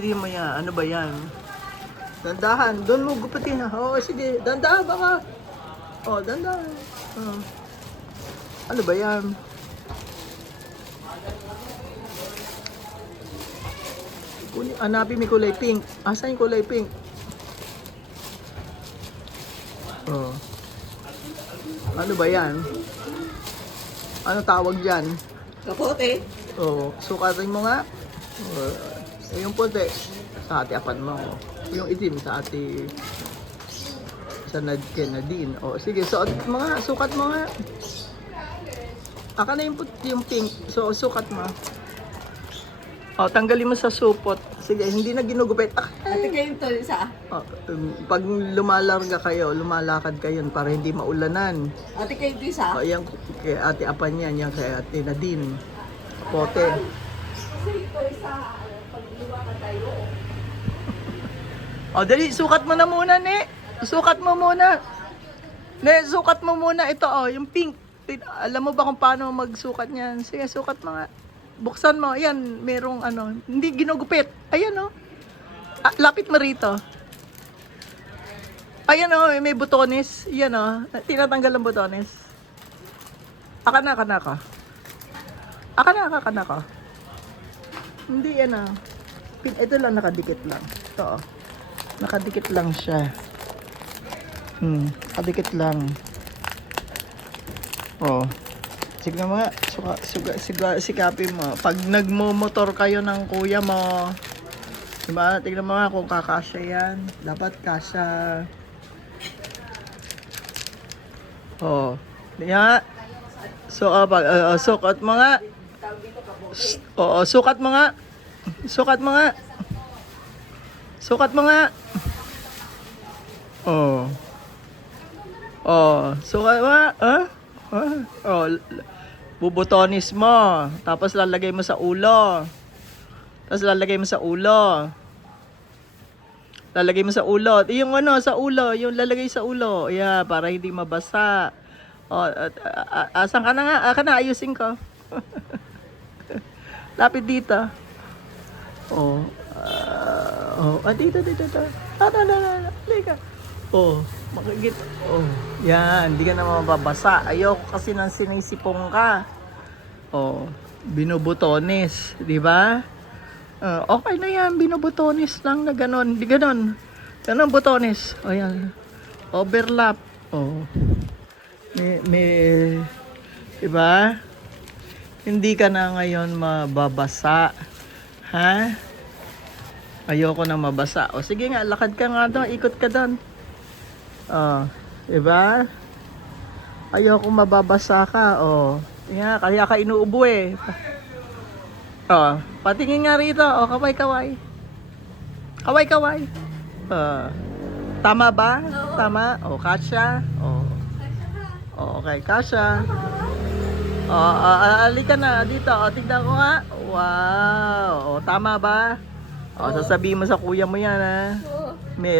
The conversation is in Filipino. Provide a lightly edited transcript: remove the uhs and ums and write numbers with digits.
Hindi mo yan. Ano ba yan? Dandahan. Doon mo gupitin ha. Oo, sige. Dandahan baka. Oh, dandahan. Oh. Ano ba yan? Hanapin may kulay pink. Asan yung kulay pink? Oh. Ano ba yan? Ano tawag dyan? Kapote. Oh, sukatin mo nga. Oh, yung puti sa ate apan mo. Yung itim sa ate kay Nadine. Oh, sige, sukat mo nga. Aka na yung pink. So, sukat mo. Oh, tanggalin mo sa supot. Sige, hindi na ginugupit. Ate kayo to isa. Oh, pag lumalakad kayo para hindi maulanan. Ate kayo to isa. Oh, yan kay ate apan yan kay ate Nadine. Pote. Kasi ito isa. Pag-iwa ka tayo. O, dali, sukat mo na muna, ne. Sukat mo muna. Ne, sukat mo muna. Ito, yung pink. Alam mo ba kung paano magsukat niyan? Sige, sukat mo nga. Buksan mo. Ayan, merong hindi ginugupit. Ayan, lapit mo rito. Ayan, may butones. Ayan, tinatanggal ang butones. Aka na ka. Aka na ka. Hindi, yan, ito lang, nakadikit lang. Ito, nakadikit lang siya. Nakadikit lang. Oh. Sige mo nga, sikapin mo. Pag nagmo-motor kayo ng kuya mo, diba? Tignan mo nga kung kakasya yan. Dapat kasya. Oh. Diyan. So, sukat mo nga. Oo, sukat mo nga. Sukat mo nga. Sukat mo nga. Oh. Oh, sukat mo nga. Oh, bubutonis mo. Tapos lalagay mo sa ulo. Lalagay mo sa ulo. Yung sa ulo, yung lalagay sa ulo. Yeah, para hindi mabasa. Oh, asan ka na nga? Aka na, ayusin ko. Lapit dito. Oh. Dito. Halika. Oh, makikit. Oh, yan. Hindi ka na mababasa. Ayoko kasi nang sinisipong ka. Oh, binubutones. Di ba? Okay na yan. Binubutones lang na ganon. Di ganon. Ganon butones. O yan. Overlap. Oh. Diba? Hindi ka na ngayon mababasa. Ha? Ayoko na mabasa. O sige nga, lakad ka nga doon. Ikot ka doon. Diba? Ayoko mababasa ka. Kaya ka inuubo eh. Patingin nga rito. Kaway. Kaway. Tama ba? Oo. Tama? Kasya? Okay, kasya. Alika na dito. Tignan ko nga. Wow. Tama ba? Sasabihin mo sa kuya mo yan, ha? Oo. Meron.